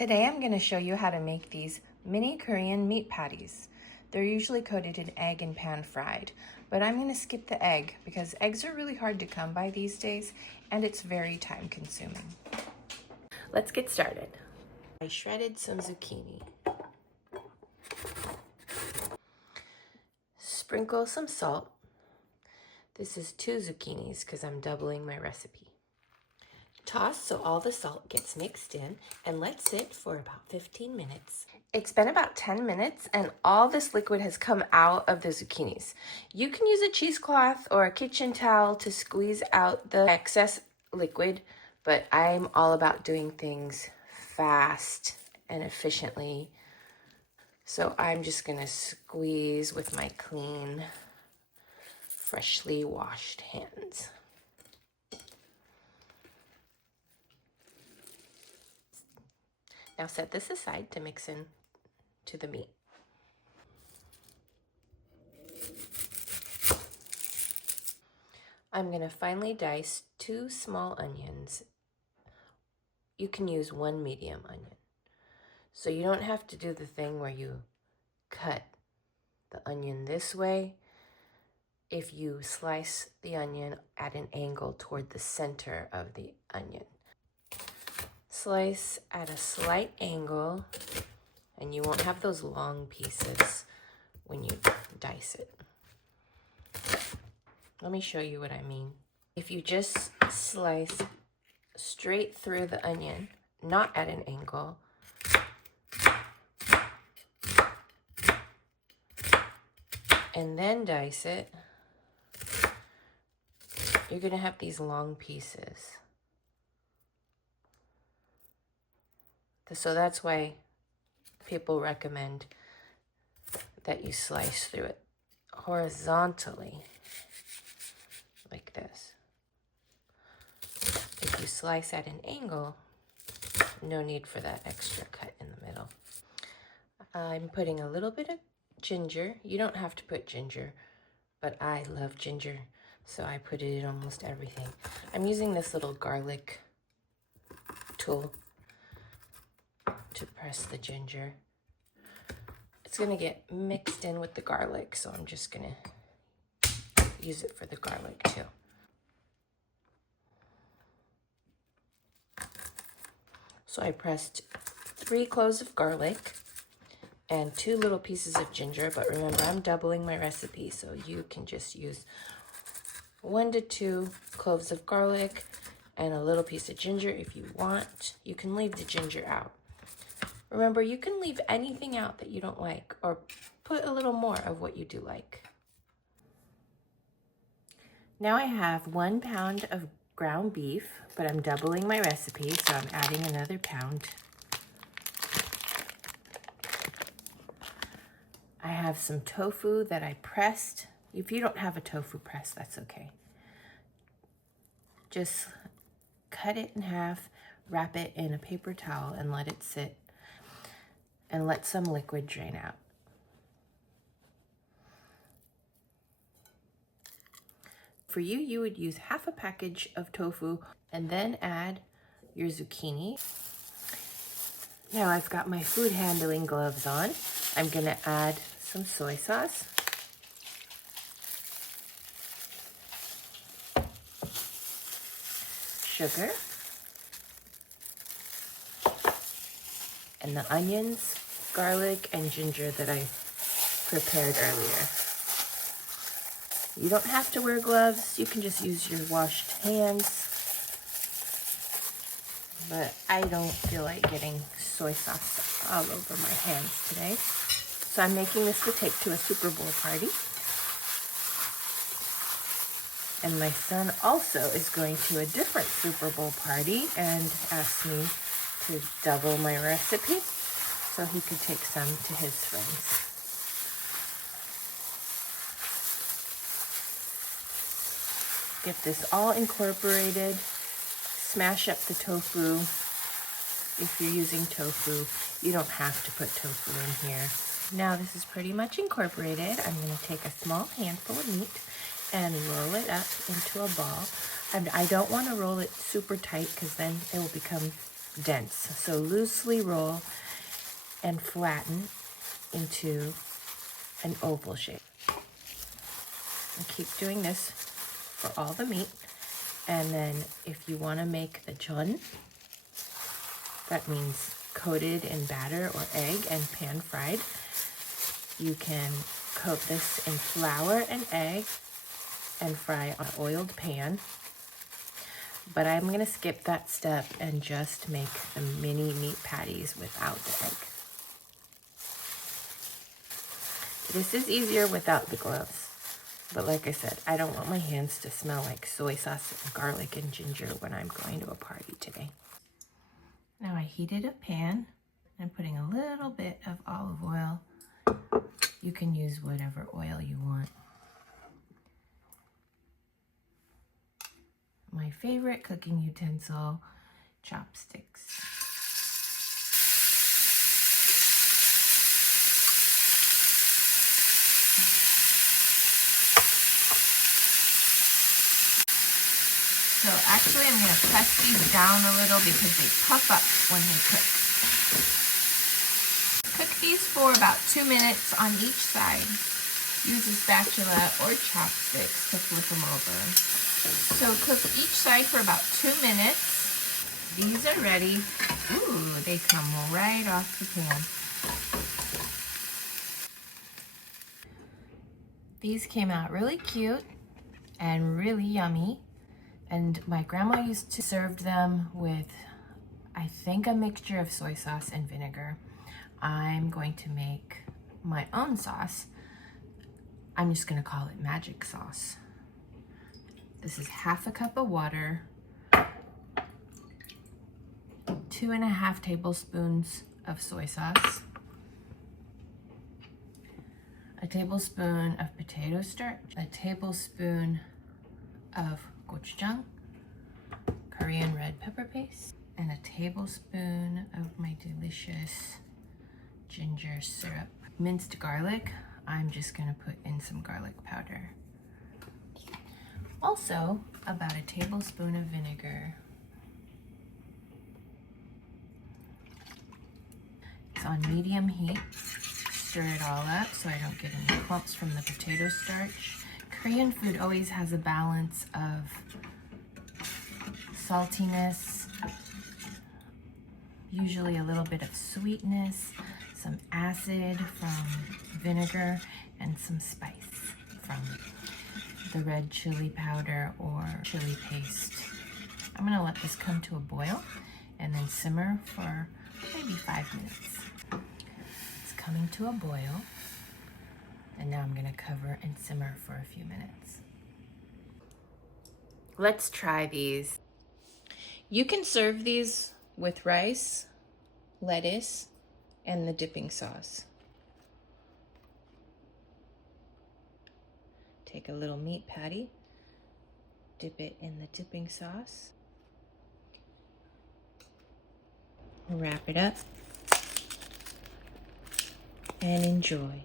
Today I'm going to show you how to make these mini Korean meat patties. They're usually coated in egg and pan fried, but I'm going to skip the egg because eggs are really hard to come by these days and it's very time consuming. Let's get started. I shredded some zucchini. Sprinkle some salt. This is 2 zucchinis because I'm doubling my recipe. Toss so all the salt gets mixed in and let sit for about 15 minutes. It's been about 10 minutes and all this liquid has come out of the zucchinis. You can use a cheesecloth or a kitchen towel to squeeze out the excess liquid, but I'm all about doing things fast and efficiently. So I'm just gonna squeeze with my clean, freshly washed hands. Now set this aside to mix in to the meat. I'm going to finely dice 2 small onions. You can use 1 medium onion. So you don't have to do the thing where you cut the onion this way. If you slice the onion at an angle toward the center of the onion. Slice at a slight angle and you won't have those long pieces when you dice it. Let me show you what I mean. If you just slice straight through the onion, not at an angle, and then dice it, you're gonna have these long pieces. So that's why people recommend that you slice through it horizontally, like this. If you slice at an angle, no need for that extra cut in the middle. I'm putting a little bit of ginger. You don't have to put ginger, but I love ginger, so I put it in almost everything. I'm using this little garlic tool to press the ginger. It's gonna get mixed in with the garlic, so I'm just gonna use it for the garlic too. So I pressed 3 cloves of garlic and 2 little pieces of ginger, but remember I'm doubling my recipe, so you can just use 1 to 2 cloves of garlic and a little piece of ginger if you want. You can leave the ginger out. Remember, you can leave anything out that you don't like or put a little more of what you do like. Now I have 1 pound of ground beef, but I'm doubling my recipe, so I'm adding another pound. I have some tofu that I pressed. If you don't have a tofu press, that's okay. Just cut it in half, wrap it in a paper towel, and let it sit. And let some liquid drain out. For you, you would use half a package of tofu and then add your zucchini. Now I've got my food handling gloves on. I'm gonna add some soy sauce. Sugar. And the onions, garlic, and ginger that I prepared earlier. You don't have to wear gloves. You can just use your washed hands. But I don't feel like getting soy sauce all over my hands today. So I'm making this to take to a Super Bowl party. And my son also is going to a different Super Bowl party and asked me to double my recipe so he could take some to his friends. Get this all incorporated. Smash up the tofu. If you're using tofu, you don't have to put tofu in here. Now this is pretty much incorporated. I'm going to take a small handful of meat and roll it up into a ball. I don't want to roll it super tight because then it will become dense. So loosely roll and flatten into an oval shape. And keep doing this for all the meat. And then if you want to make the jeon, that means coated in batter or egg and pan fried, you can coat this in flour and egg and fry on an oiled pan. But I'm going to skip that step and just make the mini meat patties without the egg. This is easier without the gloves. But like I said, I don't want my hands to smell like soy sauce and garlic and ginger when I'm going to a party today. Now I heated a pan. I'm putting a little bit of olive oil. You can use whatever oil you want. My favorite cooking utensil, chopsticks. So actually I'm going to press these down a little because they puff up when they cook. Cook these for about 2 minutes on each side. Use a spatula or chopsticks to flip them over. So cook each side for about 2 minutes. These are ready. Ooh, they come right off the pan. These came out really cute and really yummy. And my grandma used to serve them with, I think, a mixture of soy sauce and vinegar. I'm going to make my own sauce. I'm just going to call it magic sauce. This is 1/2 cup of water, 2.5 tablespoons of soy sauce, a tablespoon of potato starch, a tablespoon of gochujang, Korean red pepper paste, and a tablespoon of my delicious ginger syrup. Minced garlic, I'm just gonna put in some garlic powder. Also, about a tablespoon of vinegar. It's on medium heat. Stir it all up so I don't get any clumps from the potato starch. Korean food always has a balance of saltiness, usually a little bit of sweetness, some acid from vinegar, and some spice from the red chili powder or chili paste. I'm gonna let this come to a boil and then simmer for maybe 5 minutes. It's coming to a boil. And now I'm gonna cover and simmer for a few minutes. Let's try these. You can serve these with rice, lettuce, and the dipping sauce. Take a little meat patty, dip it in the dipping sauce, wrap it up, and enjoy.